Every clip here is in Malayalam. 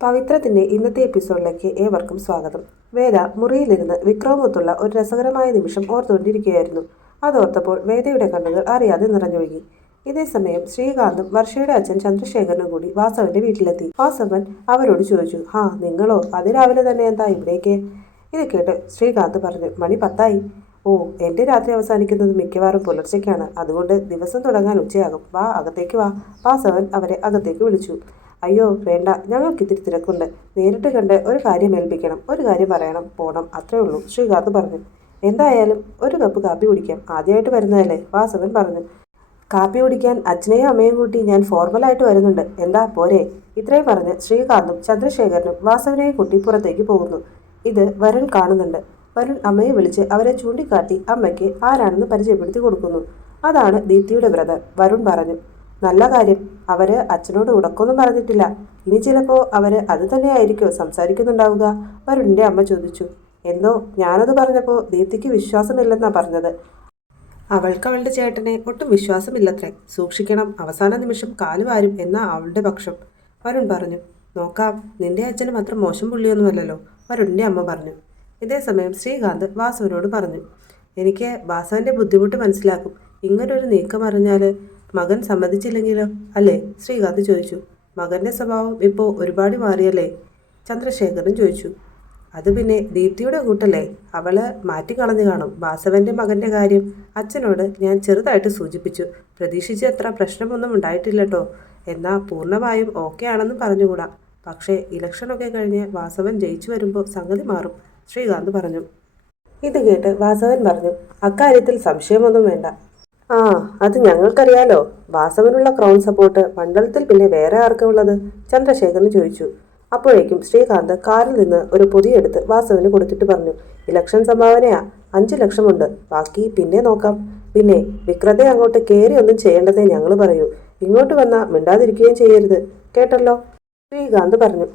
പവിത്രത്തിന്റെ ഇന്നത്തെ എപ്പിസോഡിലേക്ക് ഏവർക്കും സ്വാഗതം. വേദ മുറിയിലിരുന്ന് വിക്രമൊത്തുള്ള ഒരു രസകരമായ നിമിഷം ഓർത്തുകൊണ്ടിരിക്കുകയായിരുന്നു. അതോർത്തപ്പോൾ വേദയുടെ കണ്ണുകൾ അറിയാതെ നിറഞ്ഞൊഴുകി. ഇതേസമയം ശ്രീകാന്തും വർഷയുടെ അച്ഛൻ ചന്ദ്രശേഖരനും കൂടി വാസവന്റെ വീട്ടിലെത്തി. വാസവൻ അവരോട് ചോദിച്ചു, നിങ്ങളോ? അതിരാവിലെ തന്നെ എന്താ ഇവിടേക്ക്? ഇത് കേട്ട് ശ്രീകാന്ത് പറഞ്ഞു, മണി 10 ഓ, എൻ്റെ രാത്രി അവസാനിക്കുന്നത് മിക്കവാറും പുലർച്ചയ്ക്കാണ്. അതുകൊണ്ട് ദിവസം തുടങ്ങാൻ ഉച്ചയാകും. വാ, അകത്തേക്ക് വാ. വാസവൻ അവരെ അകത്തേക്ക് വിളിച്ചു. അയ്യോ വേണ്ട, ഞങ്ങൾക്ക് ഇത്തിരി തിരക്കുണ്ട്. നേരിട്ട് കണ്ട് ഒരു കാര്യം ഏൽപ്പിക്കണം, ഒരു കാര്യം പറയണം, പോണം, അത്രേ ഉള്ളൂ, ശ്രീകാന്ത് പറഞ്ഞു. എന്തായാലും ഒരു കപ്പ് കാപ്പി കുടിക്കാം, ആദ്യമായിട്ട് വരുന്നതല്ലേ, വാസവൻ പറഞ്ഞു. കാപ്പി കുടിക്കാൻ അച്ഛനെയും അമ്മയും കൂട്ടി ഞാൻ ഫോർമലായിട്ട് വരുന്നുണ്ട്, എന്താ പോരെ? ഇത്രയും പറഞ്ഞ് ശ്രീകാന്തും ചന്ദ്രശേഖരനും വാസവനെയും കൂട്ടി പുറത്തേക്ക് പോകുന്നു. ഇത് വരുൺ കാണുന്നുണ്ട്. വരുൺ അമ്മയെ വിളിച്ച് അവരെ ചൂണ്ടിക്കാട്ടി അമ്മയ്ക്ക് ആരാണെന്ന് പരിചയപ്പെടുത്തി കൊടുക്കുന്നു. അതാണ് ദീപ്തിയുടെ ബ്രദർ. വരുൺ പറഞ്ഞു, നല്ല കാര്യം, അവര് അച്ഛനോട് ഉടക്കൊന്നും പറഞ്ഞിട്ടില്ല. ഇനി ചിലപ്പോൾ അവര് അത് തന്നെയായിരിക്കുമോ സംസാരിക്കുന്നുണ്ടാവുക? വരുണിന്റെ അമ്മ ചോദിച്ചു. എന്തോ ഞാനത് പറഞ്ഞപ്പോൾ ദീപ്തിക്ക് വിശ്വാസമില്ലെന്നാ പറഞ്ഞത്. അവൾക്ക് അവളുടെ ചേട്ടനെ ഒട്ടും വിശ്വാസമില്ലത്രേ. സൂക്ഷിക്കണം, അവസാന നിമിഷം കാലുവാരും എന്നാ അവളുടെ പക്ഷം. വരുൺ പറഞ്ഞു. നോക്കാം, നിന്റെ അച്ഛന് മാത്രം മോശം പുള്ളിയൊന്നുമല്ലല്ലോ, വരുണിന്റെ അമ്മ പറഞ്ഞു. ഇതേസമയം ശ്രീകാന്ത് വാസവനോട് പറഞ്ഞു, എനിക്ക് വാസവന്റെ ബുദ്ധിമുട്ട് മനസ്സിലാക്കും. ഇങ്ങനൊരു നീക്കം അറിഞ്ഞാൽ മകൻ സമ്മതിച്ചില്ലെങ്കിലോ? അല്ലേ? ശ്രീകാന്ത് ചോദിച്ചു. മകന്റെ സ്വഭാവം ഇപ്പോൾ ഒരുപാട് മാറിയല്ലേ? ചന്ദ്രശേഖരൻ ചോദിച്ചു. അത് പിന്നെ ദീപ്തിയുടെ കൂട്ടല്ലേ, അവള് മാറ്റിക്കളഞ്ഞു കാണും. വാസവന്റെ മകന്റെ കാര്യം അച്ഛനോട് ഞാൻ ചെറുതായിട്ട് സൂചിപ്പിച്ചു. പ്രതീക്ഷിച്ചത്ര പ്രശ്നമൊന്നും ഉണ്ടായിട്ടില്ലട്ടോ. എന്നാൽ പൂർണ്ണമായും ഓക്കെ ആണെന്ന് പറഞ്ഞുകൂടാ. പക്ഷേ ഇലക്ഷനൊക്കെ കഴിഞ്ഞ് വാസവൻ ജയിച്ചു വരുമ്പോൾ സംഗതി മാറും, ശ്രീകാന്ത് പറഞ്ഞു. ഇത് കേട്ട് വാസവൻ പറഞ്ഞു, അക്കാര്യത്തിൽ സംശയമൊന്നും വേണ്ട. അത് ഞങ്ങൾക്കറിയാലോ. വാസവനുള്ള ക്രൗൺ സപ്പോർട്ട് മണ്ഡലത്തിൽ പിന്നെ വേറെ ആർക്കുള്ളത്? ചന്ദ്രശേഖരൻ ചോദിച്ചു. അപ്പോഴേക്കും ശ്രീകാന്ത് കാറിൽ നിന്ന് ഒരു പൊതിയെടുത്ത് വാസവന് കൊടുത്തിട്ട് പറഞ്ഞു, ഇലക്ഷൻ സംഭാവനയാ, 5 ലക്ഷമുണ്ട്. ബാക്കി പിന്നെ നോക്കാം. പിന്നെ വിക്രത്തെ അങ്ങോട്ട് കയറി ഒന്നും ചെയ്യേണ്ടതേ ഞങ്ങൾ പറയൂ. ഇങ്ങോട്ട് വന്നാൽ മിണ്ടാതിരിക്കുകയും ചെയ്യരുത്, കേട്ടല്ലോ, ശ്രീകാന്ത് പറഞ്ഞു.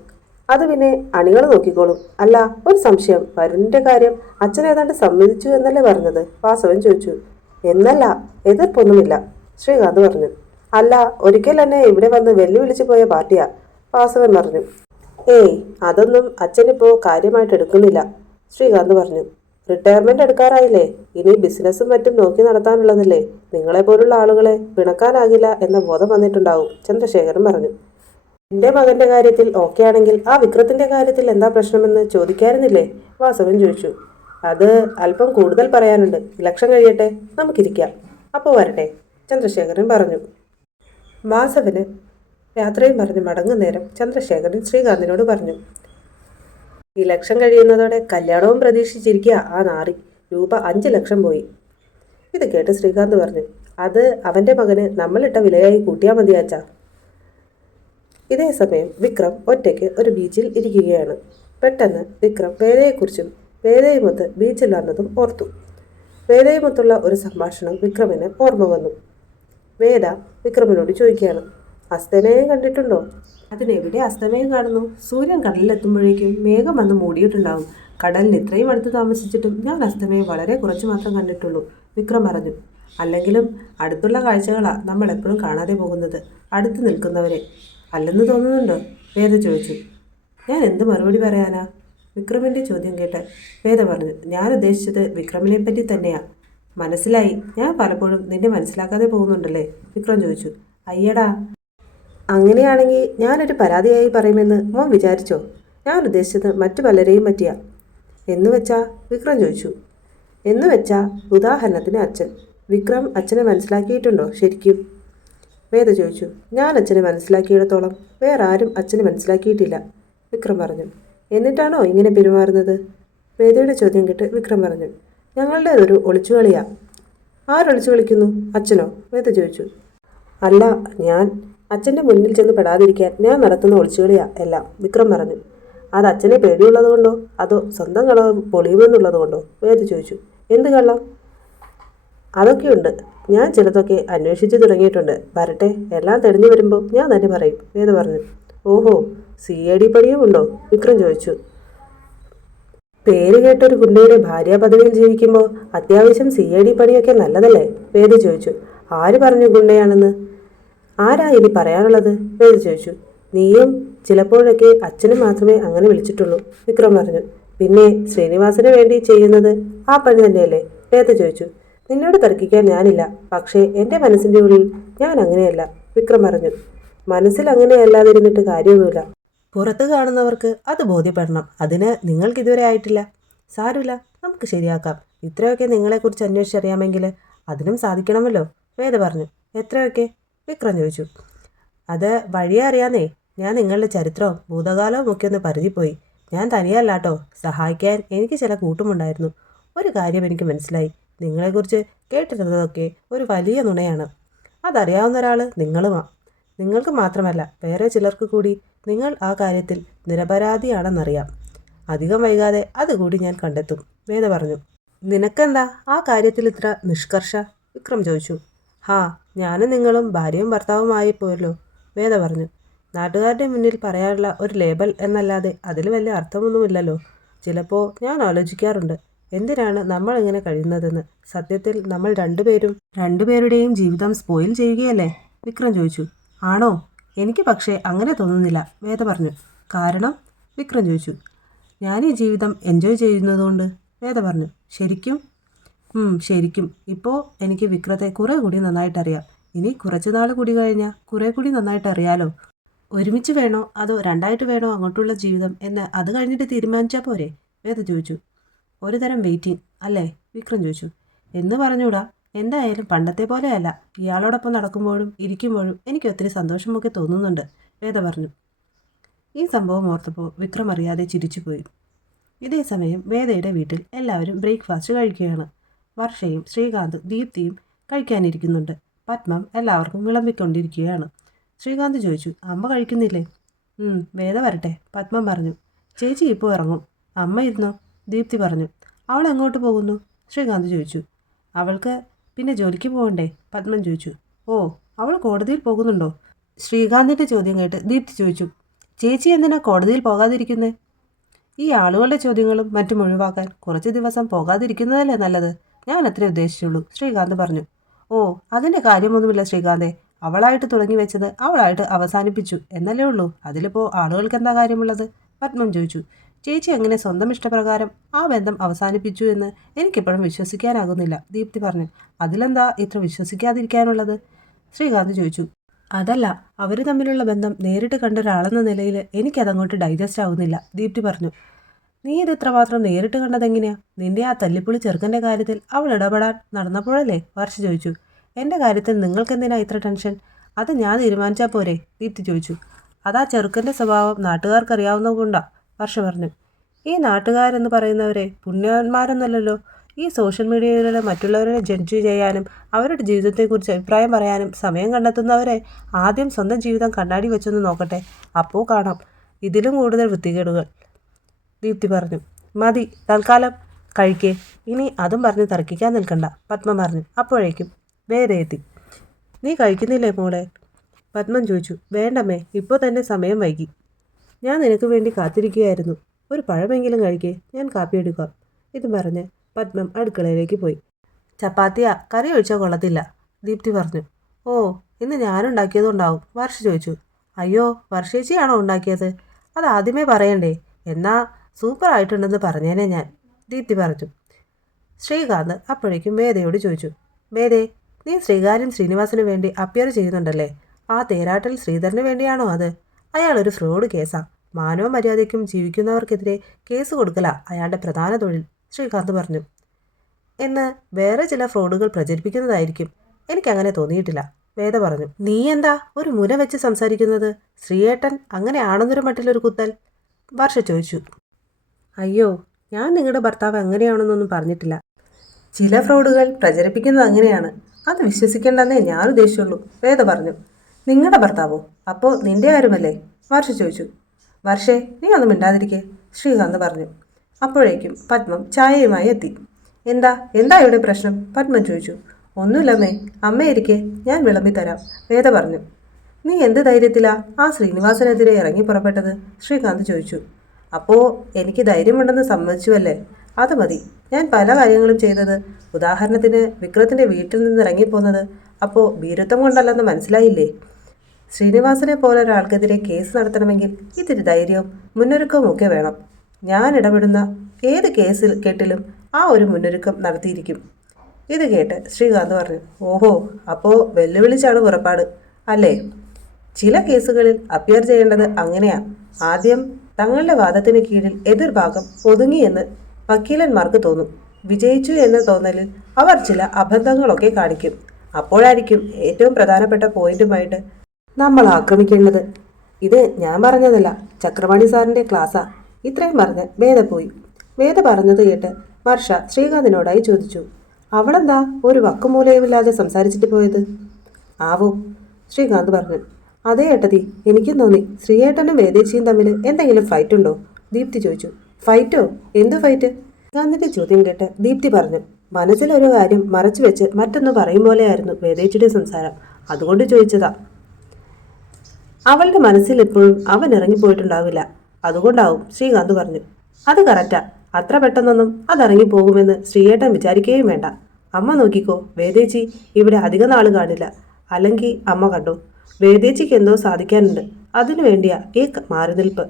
അത് പിന്നെ അണികൾ നോക്കിക്കോളും. അല്ല, ഒരു സംശയം, വരുണിന്റെ കാര്യം അച്ഛൻ ഏതാണ്ട് സമ്മതിച്ചു എന്നല്ലേ പറഞ്ഞത്? വാസവൻ ചോദിച്ചു. എന്നല്ല, എതിർപ്പൊന്നുമില്ല, ശ്രീകാന്ത് പറഞ്ഞു. അല്ല, ഒരിക്കൽ എന്നെ ഇവിടെ വന്ന് വെല്ലുവിളിച്ചു പോയ പാർട്ടിയാ, വാസവൻ പറഞ്ഞു. അതൊന്നും അച്ഛനിപ്പോൾ കാര്യമായിട്ട് എടുക്കുന്നില്ല, ശ്രീകാന്ത് പറഞ്ഞു. റിട്ടയർമെന്റ് എടുക്കാറായില്ലേ? ഇനി ബിസിനസ്സും മറ്റും നോക്കി നടത്താനുള്ളതല്ലേ? നിങ്ങളെപ്പോലുള്ള ആളുകളെ പിണക്കാനാകില്ല എന്ന ബോധം വന്നിട്ടുണ്ടാവും, ചന്ദ്രശേഖരൻ പറഞ്ഞു. എൻ്റെ മകന്റെ കാര്യത്തിൽ ഓക്കെ ആണെങ്കിൽ ആ വിക്രത്തിന്റെ കാര്യത്തിൽ എന്താ പ്രശ്നമെന്ന് ചോദിക്കാറുന്നില്ലേ? വാസവൻ ചോദിച്ചു. അത് അല്പം കൂടുതൽ പറയാനുണ്ട്. ഇലക്ഷൻ കഴിയട്ടെ, നമുക്കിരിക്കാം. അപ്പോൾ വരട്ടെ, ചന്ദ്രശേഖരൻ പറഞ്ഞു. വാസവന് യാത്രയും പറഞ്ഞ് മടങ്ങുന്നേരം ചന്ദ്രശേഖരൻ ശ്രീകാന്തിനോട് പറഞ്ഞു, ഇലക്ഷൻ കഴിയുന്നതോടെ കല്യാണവും പ്രതീക്ഷിച്ചിരിക്കുക ആ നാറി. രൂപ 5 ലക്ഷം പോയി. ഇത് കേട്ട് ശ്രീകാന്ത് പറഞ്ഞു, അത് അവൻ്റെ മകന് നമ്മളിട്ട വിലയായി കൂട്ടിയാൽ മതിയാച്ചാ. ഇതേ സമയം വിക്രം ഒറ്റയ്ക്ക് ഒരു ബീച്ചിൽ ഇരിക്കുകയാണ്. പെട്ടെന്ന് വിക്രം വേദയെക്കുറിച്ചും വേദയുമൊത്ത് ബീച്ചിൽ വന്നതും ഓർത്തു. വേദയുമൊത്തുള്ള ഒരു സംഭാഷണം വിക്രമിന് ഓർമ്മ വന്നു. വേദ വിക്രമിനോട് ചോദിക്കുകയാണ്, അസ്തമയം കണ്ടിട്ടുണ്ടോ? അതിനെവിടെ അസ്തമയം കാണുന്നു? സൂര്യൻ കടലിലെത്തുമ്പോഴേക്കും മേഘം വന്ന് മൂടിയിട്ടുണ്ടാവും. കടലിന് ഇത്രയും അടുത്ത് താമസിച്ചിട്ടും ഞാൻ അസ്തമയം വളരെ കുറച്ച് മാത്രം കണ്ടിട്ടുള്ളൂ, വിക്രം പറഞ്ഞു. അല്ലെങ്കിലും അടുത്തുള്ള കാഴ്ചകളാ നമ്മൾ എപ്പോഴും കാണാതെ പോകുന്നത്, അടുത്ത് നിൽക്കുന്നവരെ അല്ലെന്ന് തോന്നുന്നുണ്ടോ? വേദ ചോദിച്ചു. ഞാൻ എന്ത് മറുപടി പറയാനാ? വിക്രമിൻ്റെ ചോദ്യം കേട്ട് വേദ പറഞ്ഞു, ഞാൻ ഉദ്ദേശിച്ചത് വിക്രമിനെ പറ്റി തന്നെയാ. മനസ്സിലായി, ഞാൻ പലപ്പോഴും നിന്നെ മനസ്സിലാക്കാതെ പോകുന്നുണ്ടല്ലേ? വിക്രം ചോദിച്ചു. അയ്യടാ, അങ്ങനെയാണെങ്കിൽ ഞാനൊരു പരാതിയായി പറയുമെന്ന് മോൻ വിചാരിച്ചോ? ഞാൻ ഉദ്ദേശിച്ചത് മറ്റു പലരെയും പറ്റിയാ. എന്ന് വെച്ചാ? വിക്രം ചോദിച്ചു. എന്ന് വെച്ചാ ഉദാഹരണത്തിന് അച്ഛൻ. വിക്രം അച്ഛനെ മനസ്സിലാക്കിയിട്ടുണ്ടോ ശരിക്കും? വേദ ചോദിച്ചു. ഞാൻ അച്ഛനെ മനസ്സിലാക്കിയിടത്തോളം വേറെ ആരും അച്ഛനെ മനസ്സിലാക്കിയിട്ടില്ല, വിക്രം പറഞ്ഞു. എന്നിട്ടാണോ ഇങ്ങനെ പെരുമാറുന്നത്? വേദയുടെ ചോദ്യം കേട്ട് വിക്രം പറഞ്ഞു. ഞങ്ങളുടേതൊരു ഒളിച്ചുകളിയാ. ആരൊളിച്ചു കളിക്കുന്നു? അച്ഛനോ? വേദ ചോദിച്ചു. അല്ല, ഞാൻ അച്ഛൻ്റെ മുന്നിൽ ചെന്ന് പെടാതിരിക്കാൻ ഞാൻ നടത്തുന്ന ഒളിച്ചുകളിയാ എല്ലാം, വിക്രം പറഞ്ഞു. അത് അച്ഛനെ പേടിയുള്ളത് കൊണ്ടോ അതോ സ്വന്തം കളവ് പൊളിയുമെന്നുള്ളത് കൊണ്ടോ? വേദ ചോദിച്ചു. എന്ത് കള്ളം? അതൊക്കെയുണ്ട്. ഞാൻ ചിലതൊക്കെ അന്വേഷിച്ചു തുടങ്ങിയിട്ടുണ്ട്. വരട്ടെ, എല്ലാം തെളിഞ്ഞു വരുമ്പോൾ ഞാൻ തന്നെ പറയും, വേദ പറഞ്ഞു. ഓഹോ, CID പണിയും ഉണ്ടോ? വിക്രം ചോദിച്ചു. പേര് കേട്ടൊരു ഗുണ്ടയുടെ ഭാര്യ പദവിയിൽ ജീവിക്കുമ്പോൾ അത്യാവശ്യം CID പണിയൊക്കെ നല്ലതല്ലേ? വേദ ചോദിച്ചു. ആര് പറഞ്ഞു ഗുണ്ടയാണെന്ന്? ആരാ ഇനി പറയാനുള്ളത്? വേദ ചോദിച്ചു. നീയും ചിലപ്പോഴൊക്കെ അച്ഛനും മാത്രമേ അങ്ങനെ വിളിച്ചിട്ടുള്ളൂ, വിക്രം പറഞ്ഞു. പിന്നെ ശ്രീനിവാസന് വേണ്ടി ചെയ്യുന്നത് ആ പണി തന്നെയല്ലേ? വേദ ചോദിച്ചു. നിന്നോട് തർക്കിക്കാൻ ഞാനില്ല, പക്ഷേ എൻ്റെ മനസ്സിൻ്റെ ഉള്ളിൽ ഞാൻ അങ്ങനെയല്ല, വിക്രം പറഞ്ഞു. മനസ്സിൽ അങ്ങനെയല്ലാതിരുന്നിട്ട് കാര്യമൊന്നുമില്ല. പുറത്ത് കാണുന്നവർക്ക് അത് ബോധ്യപ്പെടണം. അതിന് നിങ്ങൾക്ക് ഇതുവരെ ആയിട്ടില്ല. സാരമില്ല, നമുക്ക് ശരിയാക്കാം. ഇത്രയൊക്കെ നിങ്ങളെക്കുറിച്ച് അന്വേഷിച്ചറിയാമെങ്കിൽ അതിനും സാധിക്കണമല്ലോ, വേദ പറഞ്ഞു. എത്രയൊക്കെ? വിക്രം ചോദിച്ചു. അത് വഴിയെ അറിയാന്നേ. ഞാൻ നിങ്ങളുടെ ചരിത്രവും ഭൂതകാലവും ഒക്കെ ഒന്ന് പരിധിപ്പോയി. ഞാൻ തനിയല്ലാട്ടോ, സഹായിക്കാൻ എനിക്ക് ചില കൂട്ടുമുണ്ടായിരുന്നു. ഒരു കാര്യം എനിക്ക് മനസ്സിലായി. നിങ്ങളെക്കുറിച്ച് കേട്ടിരുന്നതൊക്കെ ഒരു വലിയ നുണയാണ്. അതറിയാവുന്ന ഒരാൾ നിങ്ങളുമാണ്. നിങ്ങൾക്ക് മാത്രമല്ല, വേറെ ചിലർക്ക് കൂടി നിങ്ങൾ ആ കാര്യത്തിൽ നിരപരാധിയാണെന്നറിയാം. അധികം വൈകാതെ അതുകൂടി ഞാൻ കണ്ടെത്തും, വേദ പറഞ്ഞു. നിനക്കെന്താ ആ കാര്യത്തിൽ ഇത്ര നിഷ്കർഷ? വിക്രം ചോദിച്ചു. ഹാ, ഞാനും നിങ്ങളും ഭാര്യയും ഭർത്താവുമായി പോയല്ലോ, വേദ പറഞ്ഞു. നാട്ടുകാരുടെ മുന്നിൽ പറയാനുള്ള ഒരു ലേബൽ എന്നല്ലാതെ അതിൽ വലിയ അർത്ഥമൊന്നുമില്ലല്ലോ. ചിലപ്പോൾ ഞാൻ ആലോചിക്കാറുണ്ട്, എന്തിനാണ് നമ്മൾ ഇങ്ങനെ കഴിയുന്നതെന്ന്. സത്യത്തിൽ നമ്മൾ രണ്ടുപേരുടെയും ജീവിതം സ്പോയിൽ ചെയ്യുകയല്ലേ, വിക്രം ചോദിച്ചു. ആണോ? എനിക്ക് പക്ഷേ അങ്ങനെ തോന്നുന്നില്ല, വേദ പറഞ്ഞു. കാരണം? വിക്രം ചോദിച്ചു. ഞാൻ ഈ ജീവിതം എൻജോയ് ചെയ്യുന്നതുകൊണ്ട്, വേദ പറഞ്ഞു. ശരിക്കും? ശരിക്കും. ഇപ്പോൾ എനിക്ക് വിക്രത്തെ കുറേ കൂടി നന്നായിട്ടറിയാം. ഇനി കുറച്ച് നാൾ കൂടി കഴിഞ്ഞാൽ കുറേ കൂടി നന്നായിട്ട് അറിയാലോ. ഒരുമിച്ച് വേണോ അതോ രണ്ടായിട്ട് വേണോ അങ്ങോട്ടുള്ള ജീവിതം എന്ന് അത് കഴിഞ്ഞിട്ട് തീരുമാനിച്ചാൽ പോരെ, വേദ ചോദിച്ചു. ഒരു തരം വെയിറ്റിംഗ് അല്ലേ, വിക്രം ചോദിച്ചു. എന്ന് പറഞ്ഞൂടാ. എന്തായാലും പണ്ടത്തെ പോലെയല്ല. ഇയാളോടൊപ്പം നടക്കുമ്പോഴും ഇരിക്കുമ്പോഴും എനിക്ക് ഒത്തിരി സന്തോഷമൊക്കെ തോന്നുന്നുണ്ട്, വേദ പറഞ്ഞു. ഈ സംഭവം ഓർത്തപ്പോൾ വിക്രം അറിയാതെ ചിരിച്ചുപോയി. ഇതേ സമയം വേദയുടെ വീട്ടിൽ എല്ലാവരും ബ്രേക്ക്ഫാസ്റ്റ് കഴിക്കുകയാണ്. വർഷയും ശ്രീകാന്തും ദീപ്തിയും കഴിക്കാനിരിക്കുന്നുണ്ട്. പത്മം എല്ലാവർക്കും വിളമ്പിക്കൊണ്ടിരിക്കുകയാണ്. ശ്രീകാന്ത് ചോദിച്ചു. അമ്മ കഴിക്കുന്നില്ലേ? വേദ വരട്ടെ, പത്മം പറഞ്ഞു. ചേച്ചി ഇപ്പോൾ ഇറങ്ങും, അമ്മ ഇരുന്നോ, ദീപ്തി പറഞ്ഞു. അവൾ എങ്ങോട്ട് പോകുന്നു? ശ്രീകാന്ത് ചോദിച്ചു. അവൾക്ക് പിന്നെ ജോലിക്ക് പോകണ്ടേ, പത്മം ചോദിച്ചു. ഓ, അവൾ കോടതിയിൽ പോകുന്നുണ്ടോ? ശ്രീകാന്തിൻ്റെ ചോദ്യം കേട്ട് ദീപ്തി ചോദിച്ചു. ചേച്ചി എന്തിനാ കോടതിയിൽ പോകാതിരിക്കുന്നേ? ഈ ആളുകളുടെ ചോദ്യങ്ങളും മറ്റും ഒഴിവാക്കാൻ കുറച്ച് ദിവസം പോകാതിരിക്കുന്നതല്ലേ നല്ലത്. ഞാൻ അത്രേ ഉദ്ദേശിച്ചുള്ളൂ, ശ്രീകാന്ത് പറഞ്ഞു. ഓ, അതിൻ്റെ കാര്യമൊന്നുമില്ല ശ്രീകാന്തേ. അവളായിട്ട് തുടങ്ങി വെച്ചത് അവളായിട്ട് അവസാനിപ്പിച്ചു എന്നല്ലേ ഉള്ളൂ. അതിലിപ്പോൾ ആളുകൾക്ക് എന്താ കാര്യമുള്ളത്, പത്മം ചോദിച്ചു. ചേച്ചി അങ്ങനെ സ്വന്തം ഇഷ്ടപ്രകാരം ആ ബന്ധം അവസാനിപ്പിച്ചു എന്ന് എനിക്കിപ്പോഴും വിശ്വസിക്കാനാകുന്നില്ല, ദീപ്തി പറഞ്ഞു. അതിലെന്താ ഇത്ര വിശ്വസിക്കാതിരിക്കാനുള്ളത്, ശ്രീകാന്ത് ചോദിച്ചു. അതല്ല, അവർ തമ്മിലുള്ള ബന്ധം നേരിട്ട് കണ്ട ഒരാളെന്ന നിലയിൽ എനിക്കതങ്ങോട്ട് ഡൈജസ്റ്റ് ആവുന്നില്ല, ദീപ്തി പറഞ്ഞു. നീ ഇത് ഇത്രമാത്രം നേരിട്ട് കണ്ടതെങ്ങനെയാ? നിന്റെ ആ തല്ലിപ്പൊളി ചെറുക്കൻ്റെ കാര്യത്തിൽ അവൾ ഇടപെടാൻ നടന്നപ്പോഴല്ലേ, വർഷ ചോദിച്ചു. എൻ്റെ കാര്യത്തിൽ നിങ്ങൾക്കെന്തിനാ ഇത്ര ടെൻഷൻ? അത് ഞാൻ തീരുമാനിച്ചാൽ പോരെ, ദീപ്തി ചോദിച്ചു. അതാ ചെറുക്കൻ്റെ സ്വഭാവം നാട്ടുകാർക്കറിയാവുന്നത് കൊണ്ടാ, വർഷ പറഞ്ഞു. ഈ നാട്ടുകാരെന്ന് പറയുന്നവരെ പുണ്യവാന്മാരൊന്നുമല്ലല്ലോ. ഈ സോഷ്യൽ മീഡിയയിലൂടെ മറ്റുള്ളവരെ ജഡ്ജ് ചെയ്യാനും അവരുടെ ജീവിതത്തെക്കുറിച്ച് അഭിപ്രായം പറയാനും സമയം കണ്ടെത്തുന്നവരെ ആദ്യം സ്വന്തം ജീവിതം കണ്ണാടി വെച്ചൊന്ന് നോക്കട്ടെ, അപ്പോൾ കാണാം ഇതിലും കൂടുതൽ വൃത്തികേടുകൾ, ദീപ്തി പറഞ്ഞു. മതി, തൽക്കാലം കഴിക്കേ, ഇനി അതും പറഞ്ഞ് തർക്കിക്കാൻ നിൽക്കണ്ട, പത്മം പറഞ്ഞു. അപ്പോഴേക്കും വേദ എത്തി. നീ കഴിക്കുന്നില്ലേ മോളെ, പത്മം ചോദിച്ചു. വേണ്ടമ്മേ, ഇപ്പോൾ തന്നെ സമയം വൈകി. ഞാൻ നിനക്ക് വേണ്ടി കാത്തിരിക്കുകയായിരുന്നു. ഒരു പഴമെങ്കിലും കഴിക്കേ, ഞാൻ കാപ്പി എടുക്കാം, ഇത് പറഞ്ഞ് പത്മം അടുക്കളയിലേക്ക് പോയി. ചപ്പാത്തിയാ, കറി ഒഴിച്ചാൽ കൊള്ളത്തില്ല, ദീപ്തി പറഞ്ഞു. ഓ, ഇന്ന് ഞാനുണ്ടാക്കിയതുണ്ടാവും, വർഷ ചോദിച്ചു. അയ്യോ, വർഷേച്ചിയാണോ ഉണ്ടാക്കിയത്? അത് ആദ്യമേ പറയണ്ടേ? എന്നാ സൂപ്പറായിട്ടുണ്ടെന്ന് പറഞ്ഞേനെ ഞാൻ, ദീപ്തി പറഞ്ഞു. ശ്രീകാന്ത് അപ്പോഴേക്കും വേദയോട് ചോദിച്ചു. വേദേ, നീ ശ്രീകാര്യം ശ്രീനിവാസന് വേണ്ടി അപ്പിയർ ചെയ്യുന്നുണ്ടല്ലേ? ആ തേരാട്ടിൽ ശ്രീധരന് വേണ്ടിയാണോ അത്? അയാളൊരു ഫ്രോഡ് കേസാ. മാനവ മര്യാദയ്ക്കും ജീവിക്കുന്നവർക്കെതിരെ കേസ് കൊടുക്കലാ അയാളുടെ പ്രധാന തൊഴിൽ, ശ്രീകാന്ത് പറഞ്ഞു. എന്ന് വേറെ ചില ഫ്രോഡുകൾ പ്രചരിപ്പിക്കുന്നതായിരിക്കും. എനിക്കങ്ങനെ തോന്നിയിട്ടില്ല, വേദ പറഞ്ഞു. നീ എന്താ ഒരു മുന വെച്ച് സംസാരിക്കുന്നത്? ശ്രീയേട്ടൻ അങ്ങനെ ആണെന്നൊരു മട്ടിലൊരു കുത്തൽ, വർഷ ചോദിച്ചു. അയ്യോ, ഞാൻ നിങ്ങളുടെ ഭർത്താവ് എങ്ങനെയാണെന്നൊന്നും പറഞ്ഞിട്ടില്ല. ചില ഫ്രോഡുകൾ പ്രചരിപ്പിക്കുന്നത് അങ്ങനെയാണ്, അത് വിശ്വസിക്കേണ്ടെന്നേ ഞാൻ ഉദ്ദേശിച്ചുള്ളൂ, വേദ പറഞ്ഞു. നിങ്ങളുടെ ഭർത്താവോ? അപ്പോൾ നിന്റെ ആരുമല്ലേ, വർഷ ചോദിച്ചു. വർഷേ, നീ ഒന്നും മിണ്ടാതിരിക്കേ, ശ്രീകാന്ത് പറഞ്ഞു. അപ്പോഴേക്കും പത്മം ചായയുമായി എത്തി. എന്താ എന്താ ഇവിടെ പ്രശ്നം, പത്മം ചോദിച്ചു. ഒന്നുമില്ലമ്മേ, അമ്മയിരിക്കെ, ഞാൻ വിളമ്പിത്തരാം, വേദ പറഞ്ഞു. നീ എന്ത് ധൈര്യത്തിലാ ആ ശ്രീനിവാസനെതിരെ ഇറങ്ങി പുറപ്പെട്ടത്, ശ്രീകാന്ത് ചോദിച്ചു. അപ്പോൾ എനിക്ക് ധൈര്യമുണ്ടെന്ന് സമ്മതിച്ചുവല്ലേ? അത് മതി. ഞാൻ പല കാര്യങ്ങളും ചെയ്തത്, ഉദാഹരണത്തിന് വിക്രത്തിൻ്റെ വീട്ടിൽ നിന്ന് ഇറങ്ങിപ്പോന്നത്, അപ്പോൾ ഭീരുത്വം കൊണ്ടല്ലെന്ന് മനസ്സിലായില്ലേ? ശ്രീനിവാസനെ പോലെ ഒരാൾക്കെതിരെ കേസ് നടത്തണമെങ്കിൽ ഇത്തിരി ധൈര്യവും മുന്നൊരുക്കവും ഒക്കെ വേണം. ഞാൻ ഇടപെടുന്ന ഏത് കേസിൽ കെട്ടിലും ആ ഒരു മുന്നൊരുക്കം നടത്തിയിരിക്കും. ഇത് കേട്ട് ശ്രീകാന്ത് പറഞ്ഞു, ഓഹോ, അപ്പോൾ വെല്ലുവിളിച്ചാണ് പുറപ്പാട് അല്ലേ? ചില കേസുകളിൽ അപ്പിയർ ചെയ്യേണ്ടത് അങ്ങനെയാ. ആദ്യം തങ്ങളുടെ വാദത്തിന് കീഴിൽ എതിർഭാഗം ഒതുങ്ങിയെന്ന് വക്കീലന്മാർക്ക് തോന്നും. വിജയിച്ചു എന്ന തോന്നലിൽ അവർ ചില അബദ്ധങ്ങളൊക്കെ കാണിക്കും. അപ്പോഴായിരിക്കും ഏറ്റവും പ്രധാനപ്പെട്ട പോയിന്റുമായിട്ട് നമ്മൾ ആക്രമിക്കേണ്ടത്. ഇത് ഞാൻ പറഞ്ഞതല്ല, ചക്രപാണി സാറിൻ്റെ ക്ലാസ്സാ. ഇത്രയും പറഞ്ഞ് വേദ പോയി. വേദ പറഞ്ഞത് കേട്ട് വർഷ ശ്രീകാന്തിനോടായി ചോദിച്ചു, അവളെന്താ ഒരു വക്കുമൂലയുമില്ലാതെ സംസാരിച്ചിട്ട് പോയത്? ആവോ, ശ്രീകാന്ത് പറഞ്ഞു. അതേ ഏട്ടതി, എനിക്കും തോന്നി ശ്രീയേട്ടനും വേദേച്ചിയും തമ്മിൽ എന്തെങ്കിലും ഫൈറ്റ് ഉണ്ടോ? ദീപ്തി ചോദിച്ചു. ഫൈറ്റോ? എന്തു ഫൈറ്റ്? ശ്രീകാന്തിന്റെ ചോദ്യം കേട്ട് ദീപ്തി പറഞ്ഞു, മനസ്സിലൊരു കാര്യം മറച്ചു വെച്ച് മറ്റൊന്ന് പറയും പോലെയായിരുന്നു വേദേച്ചിയുടെ സംസാരം. അതുകൊണ്ട് ചോദിച്ചതാ. അവളുടെ മനസ്സിൽ എപ്പോഴും അവൻ ഇറങ്ങിപ്പോയിട്ടുണ്ടാവില്ല, അതുകൊണ്ടാവും. ശ്രീകാന്ത് പറഞ്ഞു. അത് കറക്റ്റാ. അത്ര പെട്ടെന്നൊന്നും അതിറങ്ങിപ്പോകുമെന്ന് ശ്രീയേട്ടൻ വിചാരിക്കുകയും വേണ്ട. അമ്മ നോക്കിക്കോ, വേദേച്ചി ഇവിടെ അധിക നാൾ കാണില്ല. അല്ലെങ്കിൽ അമ്മ കണ്ടോ, വേദേച്ചിക്ക് എന്തോ സാധിക്കാനുണ്ട്. അതിനു വേണ്ടിയാ ഈ മാറിനിൽപ്പ്.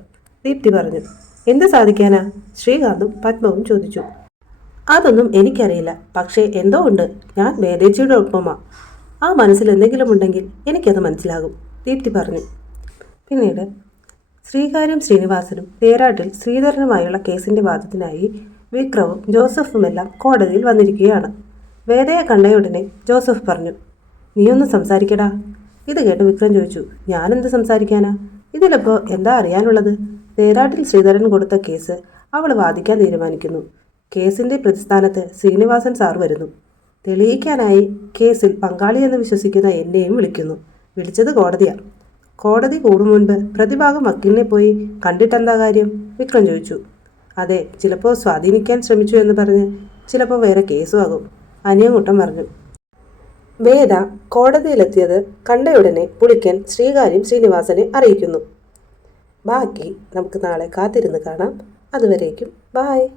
ദീപ്തി പറഞ്ഞു. എന്ത് സാധിക്കാനാ? ശ്രീകാന്തും പത്മവും ചോദിച്ചു. അതൊന്നും എനിക്കറിയില്ല, പക്ഷേ എന്തോ ഉണ്ട്. ഞാൻ വേദേച്ചിയുടെ ഒപ്പമാ. ആ മനസ്സിൽ എന്തെങ്കിലും ഉണ്ടെങ്കിൽ എനിക്കത് മനസ്സിലാകും, ദീപ്തി പറഞ്ഞു. പിന്നീട് ശ്രീകാര്യം ശ്രീനിവാസനും തേരാട്ടിൽ ശ്രീധരനുമായുള്ള കേസിന്റെ വാദത്തിനായി വിക്രവും ജോസഫുമെല്ലാം കോടതിയിൽ വന്നിരിക്കുകയാണ്. വേദയെ കണ്ടയുടനെ ജോസഫ് പറഞ്ഞു, നീയൊന്ന് സംസാരിക്കടാ. ഇത് കേട്ട് വിക്രം ചോദിച്ചു, ഞാനെന്ത് സംസാരിക്കാനാ? ഇതിലിപ്പോൾ എന്താ അറിയാനുള്ളത്? തേരാട്ടിൽ ശ്രീധരൻ കൊടുത്ത കേസ് അവൾ വാദിക്കാൻ തീരുമാനിക്കുന്നു. കേസിന്റെ പ്രതിസ്ഥാനത്ത് ശ്രീനിവാസൻ സാർ വരുന്നു. തെളിയിക്കാനായി കേസിൽ പങ്കാളിയെന്ന് വിശ്വസിക്കുന്ന എന്നെയും വിളിക്കുന്നു. വിളിച്ചത് കോടതിയാണ്. കോടതി കൂടും മുൻപ് പ്രതിഭാഗം വക്കീലിനെ പോയി കണ്ടിട്ടെന്താ കാര്യം? വിക്രം ചോദിച്ചു. അതെ, ചിലപ്പോൾ സ്വാധീനിക്കാൻ ശ്രമിച്ചു എന്ന് പറഞ്ഞ് ചിലപ്പോൾ വേറെ കേസും ആകും, അനിയൻകുട്ടൻ പറഞ്ഞു. വേദ കോടതിയിലെത്തിയത് കണ്ടയുടനെ പുളിക്കൻ ശ്രീകാര്യം ശ്രീനിവാസനെ അറിയിക്കുന്നു. ബാക്കി നമുക്ക് നാളെ കാത്തിരുന്ന് കാണാം. അതുവരേക്കും ബായ്.